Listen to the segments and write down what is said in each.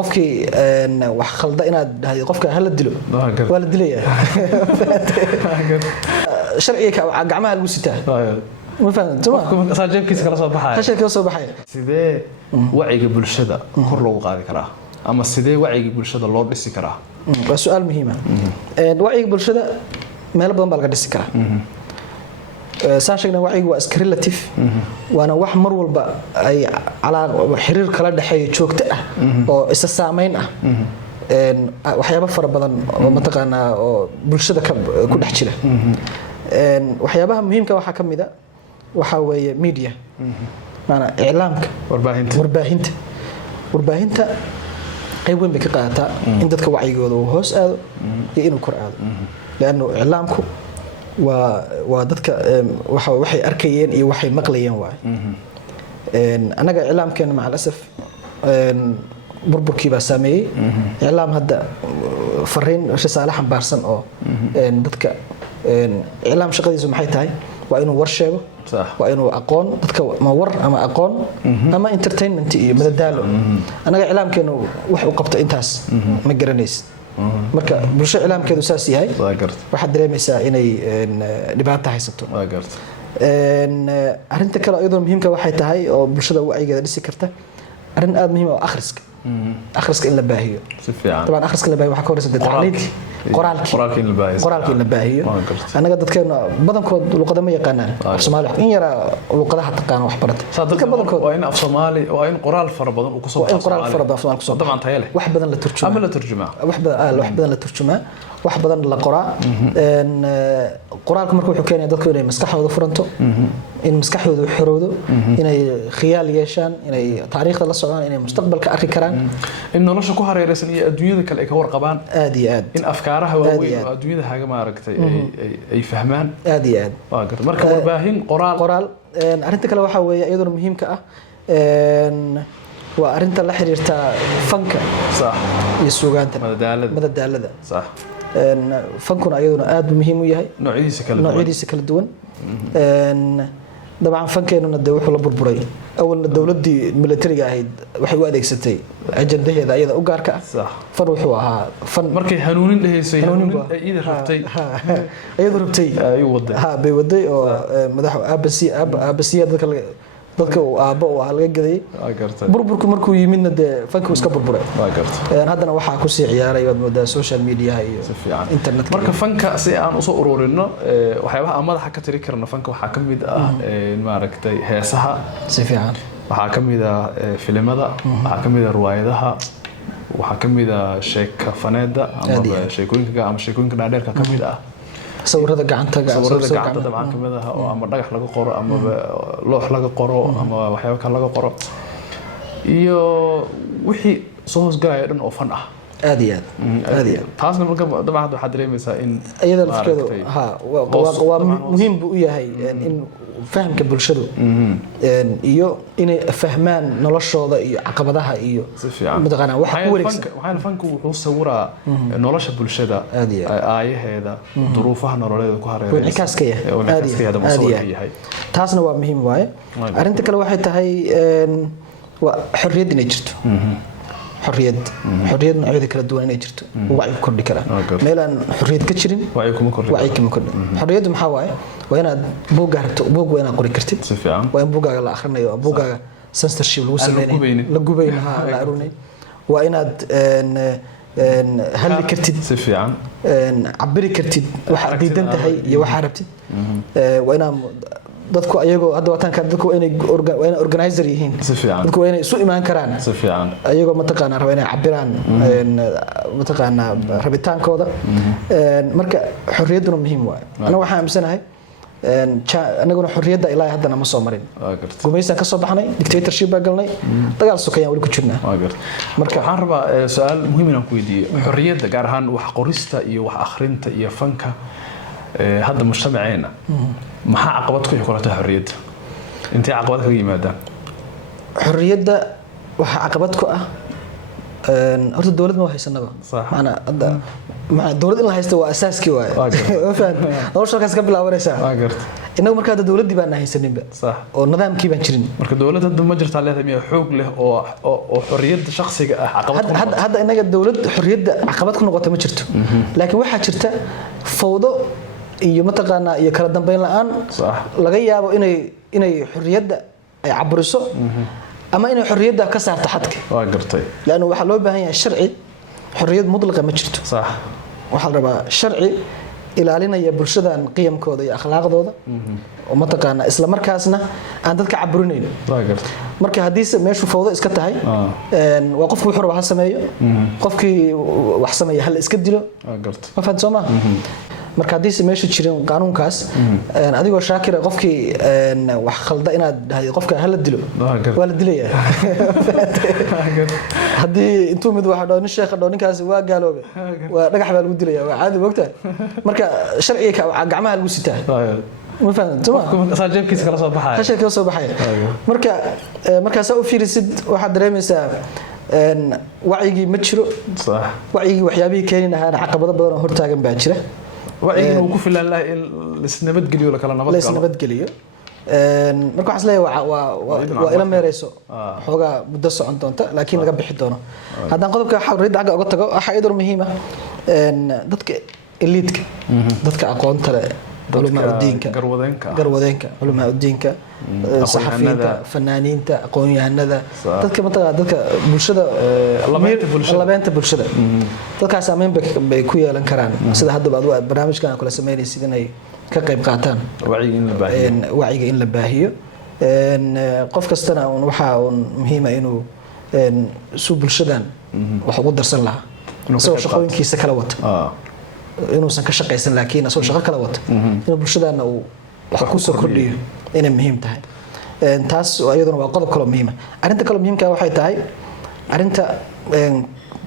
qofkii wax khalda inaad dhahay qofka hal dilo wala dilaya sharciga gacmaha lagu sitaa ma fahanto qofka saajibkiisa kala soo baxay qashka soo baxay sidee wacyiga bulshada kor loogu qaadi karaa ama sidee wacyiga bulshada loo dhisi karaa waa su'aal muhiim ah wacyiga bulshada meel badan baa laga dhisi karaa saashigna wacyigu waa iska relative waana wax mar walba ay xiriir kala dhaxeeyo joogto ah oo isa saameyn ah waxyaabo fara badan oo mataqaana oo bulshada ku dhex jira waxyaabaha muhiimka waxa kamid ah waxa weeye media maana iclaamka warbaahinta qayb weyn bay ka qaadataa in dadka wacyigooda uu hoos aado iyo inuu kor aado laana iclaamku waa dadka waxay arkayeen iyo waxay maqlayeen waay anaga iclaamkeena macal asaf burburkii baa saameeyey iclaam hadda fariin risaale xambaarsan oo dadka iclaam shaqadiisu maxay tahay waa inuu war sheego waa inuu aqoon dadka ma war ama aqoon ama entertainment iyo madadaalo anaga iclaamkeenu wax uu qabto intaas ma garanaysid marka bulsho iclaamkeedu saas yahay waxa dareemaysaa inay dhibaato haysato arinta kale iyadoo muhiimka waxay tahay oo bulshada wacyigeeda dhisi karta arin aad muhiim ah akhriska in la baahiyo si fiican طبعا akhriska la baahiyo waxa ka horeysa tacliid qoraalkii la baahiyo anaga dadkeena badankood luqada ma yaqaanaan Soomaali in yara luqadaha taqaan wax barata dadka badankood waa in af Soomaali waa in qoraal fara badan uu ku soo qoraal fara badan ku soo dabcan tayale wax badan la turjumaa ama la turjumaa wax badan la turjumaa wax badan la qoraa qoraalku markuu wuxuu keenayaa dadku inay maskaxdooda furanto in maskaxdoodu xiroodo inay khiyaal yeeshaan inay taariikhda la socdaan inay mustaqbalka arki karaan in nolosha ku hareeraysan iyo adduunyada kale ay ka warqabaan aad iyo aad in afkaaraha waaweyn oo adduunyada haga maaragtay ay fahmaan aad iyo aad waa garta marka warbaahin qoraal arinta kale waxa weeye iyadoo muhiimka ah waa arinta la xiriirta fanka sax iyo suugaanta madadaalada sax fankuna ayaduna aad muhiim u yahay noocyadiisa kala duwan dabcan fankeenuna de wuxuu la burburay awalna dawladii militariga ahayd waxay u adeegsatay ajandaheeda ayada u gaarka ah fan wuxuu ahaa fan markay hanuunin dhahaysay iyada rabtay ayadu rabtay ayuu waday bay waday oo madax aabasiya dadka uu aabo oo laga gaday burburku markuu yimidna de fanku iska burburay haddana waxa ku sii ciyaaray wad moodaa social media iyo internet marka fanka si aan u soo ururino waxyaabaha aan madaxa ka tiri karno fanka waxa kamid ah maaragtay heesaha si fiican waxa kamid ah filimada waxa kamid ah riwaayadaha waxa kamid ah sheeko-faneeda ama sheekooyinka dhaadheerka kamid ah sawirada gacanta dabcan kamid ah oo ama dhagax laga qoro ama loox laga qoro ama waxyaabo kale laga qoro iyo wixii soo hoosgalaya dhan oo fan ah aad iyo aad taasna marka dabcan waxa dareemaysaa in iyada lafteedu waa muhiim u yahay in fahamka bulshadu iyo inay fahmaan noloshooda iyo caqabadaha iyo mataqaana waxa ku wareegsan waxaan fanku wuxuu sawiraa nolosha bulshada aayaheeda duruufaha nololeed ku hareeraysan aad yahay taasna waa muhiim waaye arinta kale waxay tahay waa xorriyad inay jirto حرية نوعية كلا دوان إني جرت وعي كل كلام ميلان حرية كتيرين وعي كم كل حرية محاوية وأنا بوجا وأنا قري كرتيد وأنا بوجا على آخرنا يو بوجا سنسترشيب لوسنيني لجوبينها لا أروني وأنا هل كرتيد عبري كرتيد واحد ديدنت هاي يوحربتي وأنا dadku ayagoo hadda watanka dadku inay organizer yihiin dadku inay isu imaan karaan ayagoo mataqaana raba inay cabiraan mataqaana rabitaankooda marka xorriyaduna muhiim waay ana waxaan aaminsanahay anaguna xorriyadda ilaa haddana ma soo marin gumaysan ka soo baxnay dictatorship baa galnay dagaal sokayaan wali ku jirnaa marka waxaan rabaa su'aal muhiim inaan ku weydiiyo xorriyadda gaar ahaan wax qorista iyo wax akhrinta iyo fanka hadda mujtamaceena maxaa caqabad ku xirata xorriyadda intee caqabad kaga yimaadaan xorriyadda waxa caqabad ku ah horta dawlad ma haysanaba macna dawlad in la haysto waa asaaskii waaye nolosha kaas ka bilaabanaysaa inagu marka dawladii baan haysaninba صح oo nidaamkii baan jirin marka dawladda hadda ma jirtaa leedahay xoog leh oo xorriyadda shakhsiga ah caqabad ku noqoto hadda inaga dawlad xorriyadda caqabad ku noqoto ma jirto laakiin waxa jirta fawdo iyo mataqaana iyo kala dambeyn la'aan صح laga yaabo inay xorriyadda ay caburiso ama inay xorriyadda ka saarto xadka waa gartay laana waxa loo baahan yahay sharci xorriyad mudlaqa ma jirto صح waxa la rabaa sharci ilaalinaya bulshadan qiyamkooda iyo akhlaaqdooda oo mataqaana isla markaasna aan dadka caburinayn waa gartay marka hadii meeshu fawdo iska tahay waa qofku wuxuu raba ha sameeyo qofkii wax sameeyo hal iska dilo waa gartay ma fahanto ma marka hadii meeshu jirin qaanuunkaas adigoo shaakira qofkii wax khalda inaad dhahay qofka hal dilo waa la dilayaa hadii intuu mid waxa dhoon sheekh dhoon ninkaas waa gaaloobe waa dhagax baa lagu dilayaa waa caadi waqti marka sharciga gacmaha lagu sitaa ma fahanto ma saajibkiisa kala soo baxay qashka kala soo baxay marka soo fiirisid waxa dareemaysaa wacyiga ma jiro صح wacyiga waxyaabihii keeninaha caqabado badan oo hortaagan baa jira wacyiga uu ku filan lahay in isnabad geliyo la kala nabad galo isnabad geliyo marka waxa leeyahay waa ila meereyso xoga muddo socon doonta laakiin laga bixi doono haddaan qodobka xorriyadda xagga uga tago waxa idor muhiim ah dadka elite dadka aqoonta leh علماء الدين garwadeenka علماء الدين saxafiinta fanaaniinta aqoon-yahanada dadka dadka bulshada labeenta bulshada dadkaas saameyn bay ku yeelan karaan sida hadda aad barnaamijkan kula sameynaysid inay ka qayb qaataan wacyiga in la baahiyo qof kastana waxa muhiim ah inuu soo bulshadan wax ugu darsan lahaa soo shaqooyinkiisa kala wato inuusan ka shaqaysan laakiin asoo shaqo kala wato inuu bulshadana uu wax ku soo kordhiyo inay muhiim tahay taas ayaduna waa qodob kale muhiim ah arinta kale muhiimka waxay tahay arinta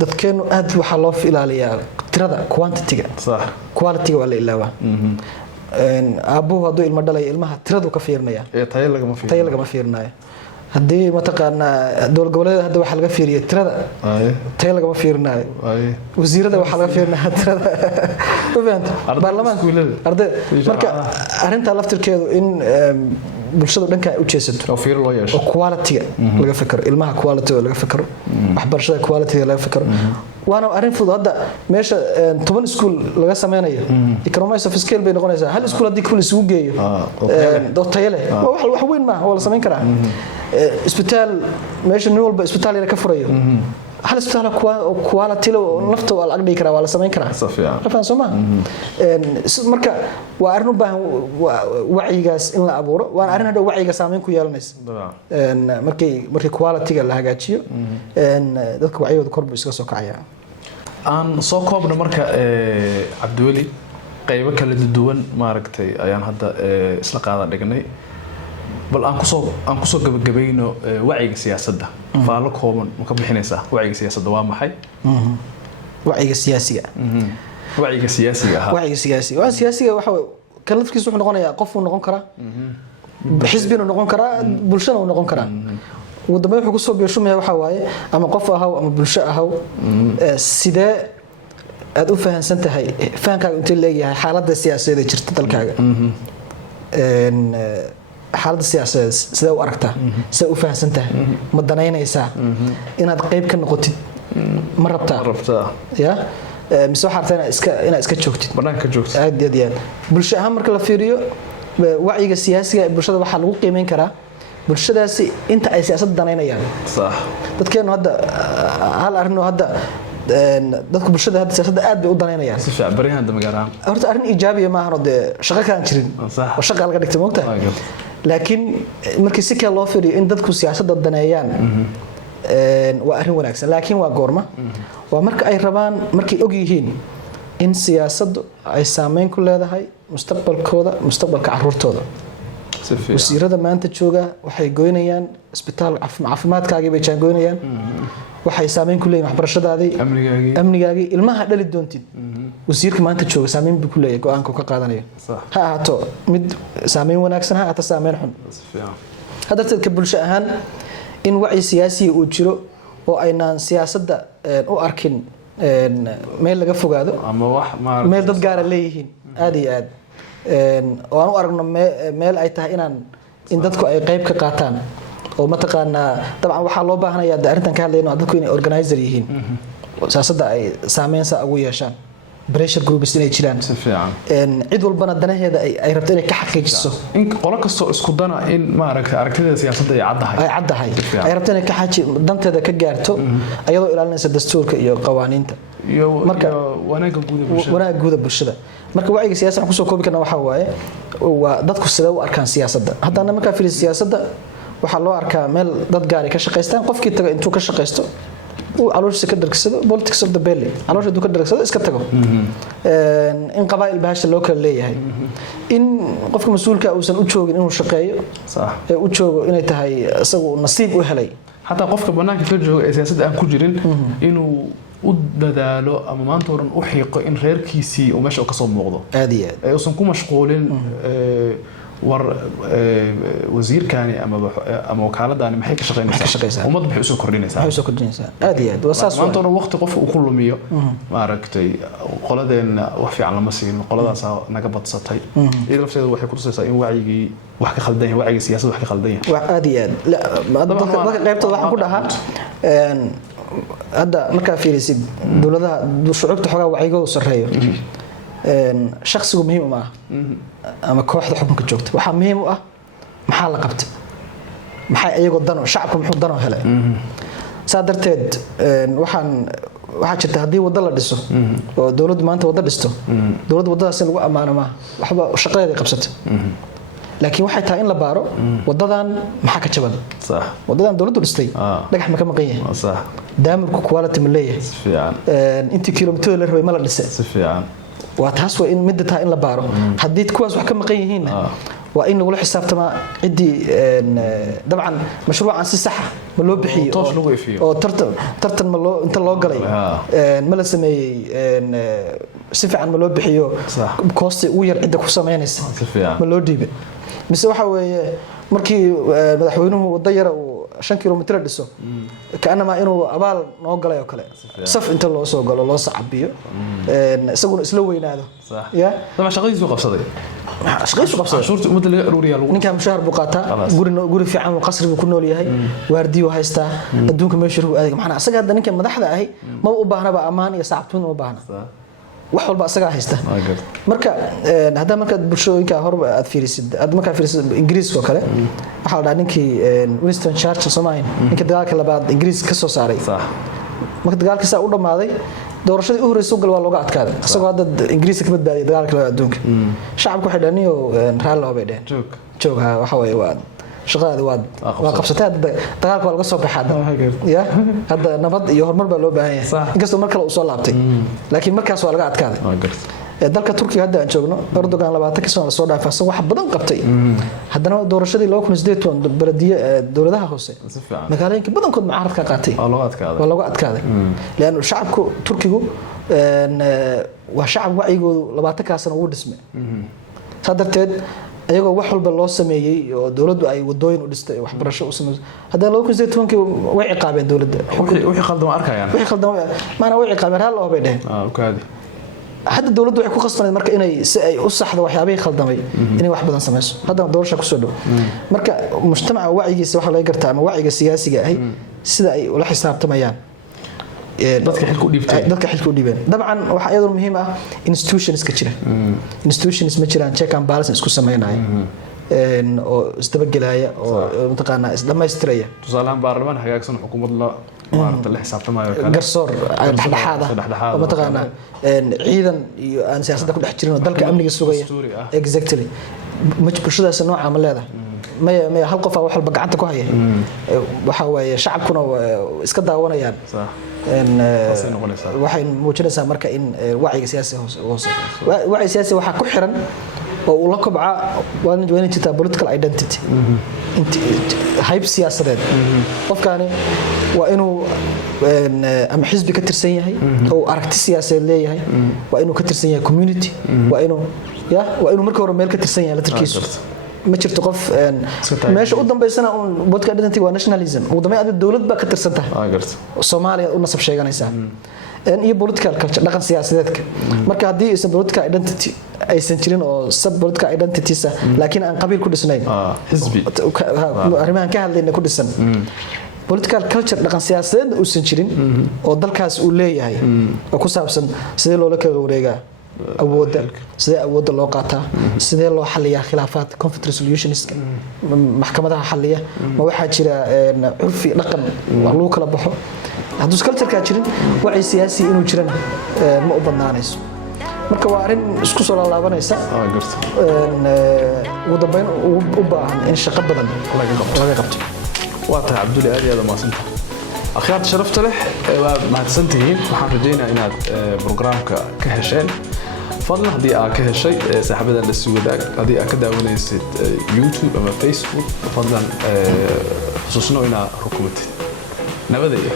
dadkeenu aad waxa loo ilaaliyaa tirada quantity-ga صح quality-ga waa la ilaawaa aabuhu hadduu ilmo dhalay ilmaha tiradu ka fiirnaya tayo lagama fiirnayo haddii mataqaana dowlad goboleed hadda waxa laga fiiriyo tirada tayo lagama fiirinayo wasiirada waxa laga fiirinayo tirada baarlamaanka arday marka arinta laftirkeedu in bulshada dhanka u jeesato oo fiir loo yeesho quality laga fikiro ilmaha quality laga fikiro waxbarashada quality laga fikiro waana arin fudud hadda meesha 10 school laga sameynayo economies of scale bay noqonaysaa hal school hadii kulli isugu geeyo tayo leh wax weyn ma waa la sameyn karaa isbitaal meesha nin walba isbitaal ka furayo hal isbitaal quality lafta waa la agdhigi karaa waa la sameyn karaa afaan Soomaa marka waa arin u baahan wacyigaas in la abuuro waa arin hadda wacyiga saameyn ku yeelanaysa markii quality-ga la hagaajiyo dadka wacyigooda kor buu iska soo kacaya aan soo koobno marka Cabdiweli qaybo kala duwan maaragtay ayaan hadda isla qaada dhignay bal aan ku soo gabagabayno wacyiga siyaasadda faalo kooban ma ka bixinaysaa wacyiga siyaasadda waa maxay wacyiga siyaasiga waa siyaasiga waxa kan lafkiisu wuxuu noqonayaa qof uu noqon karaa xisbi uu noqon karaa bulshada uu noqon karaa ugu dambeyn wuxuu ku soo biirshumaya waxa waaye ama qof ahaw ama bulsho ahaw sidee aad u fahansan tahay fahankaaga intii leeyahay xaaladda siyaasadeed ee jirta dalkaaga xaaladda siyaasadeed sidee u aragtaa sidee u fahansan tahay ma danaynaysaa inaad qayb ka noqotid ma rabtaa ya mise waxaad rabtaa inaad iska joogtid banaanka joogtid aad bulsho ahaan marka la fiiriyo wacyiga siyaasiga ee bulshada waxaa lagu qiimeyn karaa bulshadaasi inta ay siyaasadda danaynayaan صح dadkeenu hadda hal arrin oo hadda dadku bulshada hadda siyaasadda aad bay u danaynayaan si fiican bariyahan damagaaraan horta arrin ijaabiya ma ahan oo de shaqo kaan jirin oo shaqo laga dhigtay moogtahay laakiin markii si kale loo fiiriyo in dadku siyaasadda daneeyaan waa arrin wanaagsan laakiin waa goorma waa marka ay rabaan markay og yihiin in siyaasaddu ay saameyn ku leedahay mustaqbalkooda mustaqbalka carruurtooda wasiirada maanta jooga waxay goynayaan isbitaal caafimaadkaagii bay jaangoynayaan waxay saameyn ku leeyihiin waxbarashadaadii amnigaagii ilmaha dhali doontid wasiirka maanta jooga saameyn buu ku leeyahay go'aanka uu ka qaadanayo ha ahaato mid saameyn wanaagsan ha ahaato saameyn xun hadda dadka bulsho ahaan in wacyi siyaasi uu jiro oo aynaan siyaasadda u arkin meel laga fogaado ama wax meel dad gaar ah leeyihiin aad iyo aad oo aan u aragno meel ay tahay in dadku ay qayb ka qaataan oo mataqaanaa dabcan waxaa loo baahanayaa arrintan ka hadlayno dadku inay organizer yihiin siyaasadda ay saameynsa ugu yeeshaan pressure groups inay jiraan si fiican cid walbana danaheeda ay rabto inay ka xaqiijiso in qolo kastoo isku dana in maaragtay aragtida siyaasadda ay caddahay ay rabto inay ka xaji danteeda ka gaarto ayadoo ilaalinaysa dastuurka iyo qawaaniinta iyo wanaagga guud bulshada marka wacyiga siyaasadda waxaan kusoo koobi karnaa waxaa waaye waa dadku sidee u arkaan siyaasadda haddana markaa fiiriso siyaasadda waxaa loo arkaa meel dad gaar ay ka shaqaystaan qofkii taga intuu ka shaqaysto uu calooshiisa ka dhargsado politics of the belly caloosha intuu ka dhargsado iska tago in qabaa'il bahasha loo kala leeyahay in qofka mas-uulka uusan u joogin inuu shaqeeyo ee u joogo inay tahay isagu nasiib u helay xataa qofka bannaanka ka jooga ee siyaasadda aan ku jirin inuu u dadaalo ama maanta oran u xiiqo in reerkiisii uu meesha ka soo muuqdo aad iyo aad ay uusan ku mashquulin war wasiirkaani ama wakaaladani maxay ka shaqeynaysaa ummad maxay usoo kordhinaysaa aad iyo aad wasaas maanta oran waqti qof uu ku lumiyo maaragtay qoladeenna wax fiican lama siin qoladaas naga badsatay iyada lafteedu waxay ku tusaysaa in wacyigii wax ka khaldan yahay wacyiga siyaasadda wax ka khaldan yahay aad iyo aad dadka qaybtooda waxaan ku dhahaa hadda markaa fiirisid dowladaha shucuubta xogaa wacyigoodu sarreeyo shakhsigu muhiim uma aha ama kooxda xukunka joogta waxaa muhiim u ah maxaa la qabta maxay iyagoo dano shacabka muxuu dano helay saa darteed waxaa jirta haddii waddo la dhiso oo dowladdu maanta waddo dhisto dowladda waddadaas in lagu ammaano maaha waxba shaqadeeday qabsata laakiin waxay tahay in la baaro wadadan maxaa ka jaban wadadan dowladdu dhistay dhagax ma ka maqan yahay daamirku quality ma leeyahay intii kilomitir la rabay ma la dhisay waa taas waa in midda tahay in la baaro haddii kuwaas wax ka maqan yihiin waa in lagula xisaabtamaa ciddii dabcan mashruucan si sax ma loo bixiyo oo tartan ma loo inta loo galay ma la sameeyey si fiican ma loo bixiyo koosti ugu yar cidda ku samaynaysa ma loo dhiibay mise waxa weeye markii madaxweynuhu waddo yara uu 5 kilomitir dhiso kaanama inuu abaal noo galay oo kale saf inta loo soo galo loo sacabiyo isaguna isla weynaado ya dama shaqadiisu qabsaday cashuurta umada laga ururiyaa ninka mushaar buu qaataa guri fiican oo qasri buu ku nool yahay waardiyo haystaa adduunka meesha uu adeeg maxana asaga hadda ninka madaxda ahi ma u baahnaba amaan iyo saacabtuun u baahna wax walba asaga haysta marka hadda marka bulshooyinka hor aad fiirisid marka fiirisid Ingiriiska kale waxa la dhahay ninkii Winston Churchill Soomaaliya ninka dagaalka labaad Ingiriis ka soo saaray marka dagaalkiisa u dhamaaday doorashadii u horeysay gal waa looga adkaaday asagoo hadda Ingiriiska ka badbaadiyay dagaalka labaad adduunka shacabku waxay dhaaniyo raali loo beedeen joog waxa way waa shaqada waa qabsatay dagaalka waa laga soo baxay ya hadda nabad iyo horumar baa loo baahan yahay inkastoo mar kale uu soo laabtay laakiin markaas waa laga adkaaday dalka Turkiga hadda aan joogno Erdogan 20 sano soo dhaafay asagoo wax badan qabtay haddana doorashadii 2018 baladiye dowladaha hoose magaalooyinka badankood mucaaradka qaatay waa laga adkaaday laana shacabku Turkigu waa shacab wacyigoodu 20 sano ugu dhismay sadarteed ayagoo wax walba loo sameeyay oo dawladdu ay wadooyin u dhistay waxbarasho u sameeyay hadda 2018 way ciqaabeen dawladda wixii khaldan arkayaan wixii khaldan maana way ciqaabeen hal oo bay dhaheen okaadi hadda dawladdu waxay ku qasbaneed marka inay si ay u saxdo waxyaabihii khaldamay inay wax badan sameyso hadda doorasho ku soo dhow marka mujtamaca wacyigiisa waxa laga gartaa ama wacyiga siyaasiga ah sida ay ula xisaabtamayaan dadka xilku dhiibeen dabcan waxa iyadoo muhiim ah institutions ka jira institutions ma jiraan check and balance isku sameynaya oo isdabagelaya oo mataqaana isdhamaystiraya tusaalahan baarlamaan hagaagsan xukuumad la maarta la xisaabtamayo kale garsoor dhexdhexaad mataqaana ciidan iyo aan siyaasadda ku dhex jirin oo dalka amniga sugaya exactly bulshadaas nooca ma leedahay ma hal qof wax walba gacanta ku haya waxa weeye shacabkuna iska daawanayaan waxay muujinaysaa marka in wacyiga siyaasiga hoose wacyiga siyaasiga waxa ku xiran oo uu la kobca waa in jirta political identity hype siyaasadeed qofkani waa inuu ama xisbi ka tirsan yahay oo aragti siyaasadeed leeyahay waa inuu ka tirsan yahay community waa inuu markii hore meel ka tirsan yahay la tarkiisu ma jirto qof meesha u dambeysana political identity waa nationalism ugu dambeyn dawlad baa ka tirsan tahay Soomaaliya u nasab sheeganaysa iyo political culture dhaqan siyaasadeedka marka haddii aysan political identity aysan jirin oo sub political identities laakiin aan qabiil ku dhisnayn xisbi arrimahan ka hadlayna ku dhisan political culture dhaqan siyaasadeed uusan jirin oo dalkaas uu leeyahay oo ku saabsan sidee loola kala wareegaa awoodda sidee awoodda loo qaataa sidee loo xalliyaa khilaafaad conflict resolutions maxkamadaha xalliya ma waxaa jira curfi dhaqan wax lagu kala baxo hadduu culture-ka jirin wacyi siyaasi inuu jirana ma u badnaanayso marka waa arrin isku soo laalaabanaysa ugu dambeyn u baahan in shaqo badan laga qabto waa tahay cabduli aad iyo aad maasanta akhyaarta sharafta leh waa mahadsantihiin waxaan rajaynayaa inaad programka ka hesheen fadlan haddii aad ka heshay saaxiibadan la sii wadaag haddii aad ka daawanaysid YouTube ama Facebook fadlan xusuusno inaad rukumatid nabadaya